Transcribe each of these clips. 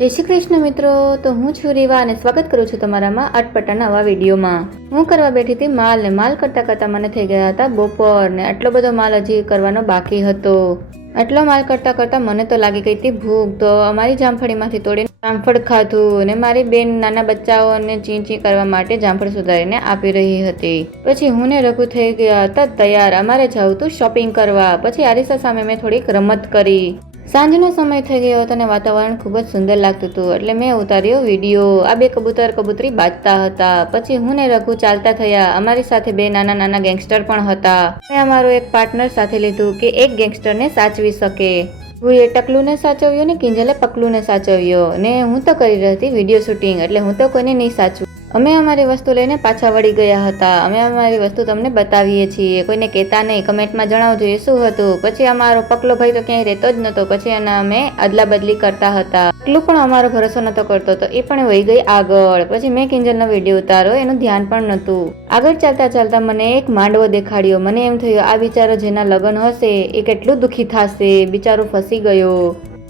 જય શ્રી કૃષ્ણ મિત્રો, તો હું છું રીવા અને સ્વાગત કરું છું તમારામાં અટપટા નવા વિડીયોમાં। હું કરવા બેઠી હતી માલ કરતા કરતા મને થઈ ગયા હતા બપોર ને આટલો બધો માલ હજી કરવાનો બાકી હતો। આટલો માલ કરતા કરતા મને તો લાગી ગઈ હતી ભૂખ, તો અમારી જામફળીમાંથી તોડીને જામફળ ખાધું ને મારી બેન નાના બચ્ચાઓને ચીંચી કરવા માટે જામફળ સુધારીને આપી રહી હતી। પછી હું ને રઘુ થઈ ગયા હતા તૈયાર, અમારે જવું હતું શોપિંગ કરવા। પછી આરિસા સામે મેં થોડીક રમત કરી। સાંજનો સમય થઈ ગયો હતો અને વાતાવરણ ખૂબ જ સુંદર લાગતું હતું, એટલે મેં ઉતાર્યો વિડીયો। આ બે કબૂતર કબૂતરી બાજતા હતા। પછી હું ને રઘુ ચાલતા થયા, અમારી સાથે બે નાના નાના ગેંગસ્ટર પણ હતા। મેં અમારું એક પાર્ટનર સાથે લીધું કે એક ગેંગસ્ટરને સાચવી શકે। હું એ ટકલુને સાચવ્યો ને કિંજલે પકલુને સાચવ્યો, ને હું તો કરી રહી હતી વિડીયો શૂટિંગ, એટલે હું તો કોઈને નહીં સાચવું। અમે અમારી વસ્તુ લઈને પાછા વળી ગયા હતા। અમે અમારી વસ્તુ તમને બતાવીએ છીએ, કોઈને કહેતા નહીં, કમેન્ટમાં જણાવજો એ શું હતું। પછી અમારો પકલો ભાઈ તો ક્યાંય રહેતો જ નહોતો, પછી એના અમે અદલા બદલી કરતા હતા। પકલું પણ અમારો ભરોસો નહોતો કરતો, તો એ પણ વહી ગઈ આગળ। પછી મેં કિંજલનો વિડીયો ઉતાર્યો, એનું ધ્યાન પણ નહોતું। આગળ ચાલતા ચાલતા મને એક માંડવો દેખાડ્યો। મને એમ થયું આ બિચારો જેના લગ્ન હશે એ કેટલું દુઃખી થશે, બિચારો ફસી ગયો।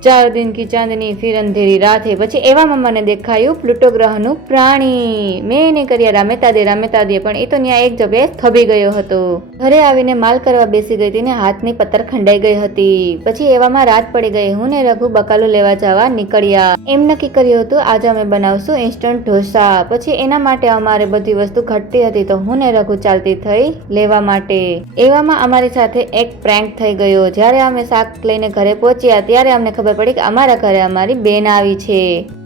4 दिन की चांदनी फिर अंधेरी रात है। પછી એવામાં મને દેખાયું પ્લુટો ગ્રહનું પ્રાણી। મેં એને કર્યા રામેતા દે, પણ એ તો ત્યાં એક જગ્યાએ થબી ગયો હતો। ઘરે આવીને માલ કરવા બેસી ગઈ હતી ને હાથની પત્તર ખંડાઈ ગઈ હતી। પછી એવામાં રાત પડી ગઈ। હું ને રઘુ બકાલું લેવા જવા નીકળ્યા। એમ નક્કી કર્યું હતું આજે અમે બનાવશું ઇન્સ્ટન્ટ ઢોસા। પછી એના માટે અમારે બધી વસ્તુ ઘટતી હતી, તો હું ને રઘુ ચાલતી થઈ લેવા માટે। એવામાં અમારી સાથે એક પ્રેન્ક થઈ ગયો। જ્યારે અમે શાક લઈને ઘરે પહોંચ્યા ત્યારે અમને ખબર પડી કે અમારા ઘરે અમારી બેન આવી છે।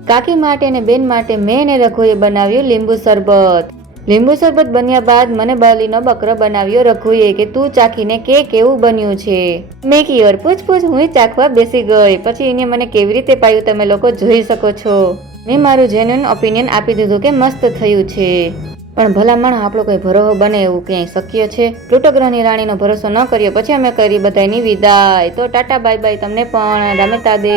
કાકી માટે ને બેન માટે મેં ને રઘુએ બનાવ્યું લીંબુ શરબત। લીંબુ શરબત બન્યા બાદ મને બલીનો બકરો બનાવ્યો રઘુએ કે તું ચાખીને કે કેવું બન્યું છે। મેં કીધું પૂછ હું ચાખવા બેસી ગઈ। પછી એને મને કેવી રીતે પાયું તમે લોકો જોઈ શકો છો। મેં મારું જેન્યુઅન ઓપિનિયન આપી દીધું કે મસ્ત થયું છે। પણ ભલામણ આપણો કોઈ ભરોસો બને એવું ક્યાંય શક્ય છે? પ્લુટો ગ્રહની રાણીનો ભરોસો ન કર્યો। પછી અમે કરી બધાની વિદાય। તો ટાટા બાય બાય, તમને પણ રામે તાદે।